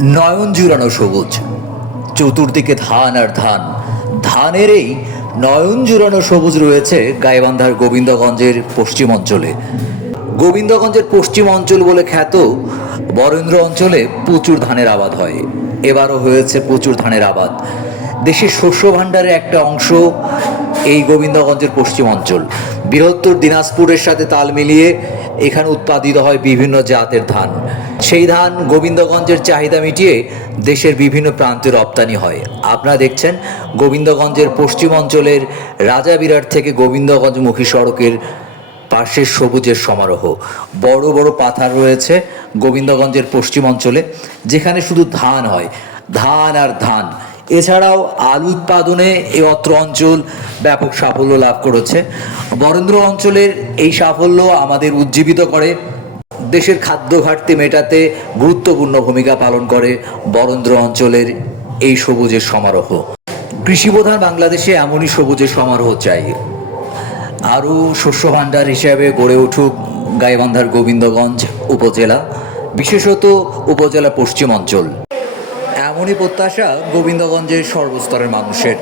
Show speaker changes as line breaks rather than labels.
নয়ন জুড়ানো সবুজ, চতুর্দিকে ধান আর ধান। ধানের এই নয়ন জুড়ানো সবুজ রয়েছে গাইবান্ধার গোবিন্দগঞ্জের পশ্চিম অঞ্চলে। গোবিন্দগঞ্জের পশ্চিম অঞ্চল বলে খ্যাত বরেন্দ্র অঞ্চলে প্রচুর ধানের আবাদ হয়। এবারও হয়েছে প্রচুর ধানের আবাদ। দেশের শস্য ভাণ্ডারের একটা অংশ এই গোবিন্দগঞ্জের পশ্চিম অঞ্চল। বৃহত্তর দিনাজপুরের সাথে তাল মিলিয়ে এখানে উৎপাদিত হয় বিভিন্ন জাতের ধান। সেই ধান গোবিন্দগঞ্জের চাহিদা মিটিয়ে দেশের বিভিন্ন প্রান্তে রপ্তানি হয়। আপনারা দেখছেন গোবিন্দগঞ্জের পশ্চিম অঞ্চলের রাজা বিরাট থেকে গোবিন্দগঞ্জমুখী সড়কের পাশের সবুজের সমারোহ। বড় বড় পাথার রয়েছে গোবিন্দগঞ্জের পশ্চিম অঞ্চলে, যেখানে শুধু ধান হয়। ধান আর ধান। এছাড়াও আলু উৎপাদনে এই অত্র অঞ্চল ব্যাপক সাফল্য লাভ করেছে। বরেন্দ্র অঞ্চলের এই সাফল্য আমাদের উজ্জীবিত করে। দেশের খাদ্য ঘাটতি মেটাতে গুরুত্বপূর্ণ ভূমিকা পালন করে বরেন্দ্র অঞ্চলের এই সবুজের সমারোহ। কৃষিপ্রধান বাংলাদেশে এমনই সবুজের সমারোহ চাই। আরও শস্য ভাণ্ডার হিসাবে গড়ে উঠুক গাইবান্ধার গোবিন্দগঞ্জ উপজেলা, বিশেষত উপজেলা পশ্চিম অঞ্চল। এমনই প্রত্যাশা গোবিন্দগঞ্জের সর্বস্তরের মানুষের।